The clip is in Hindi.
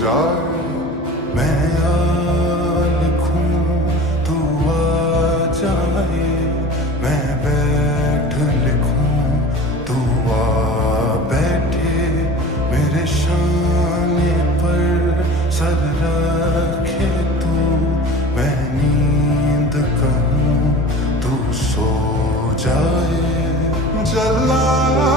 जाए। मैं आ लिखूं तू आ जाए, मैं बैठ लिखूं तू आ बैठे, मेरे शाने पर सर रखे तू, मैं नींद कहूं तू सो जाए। जला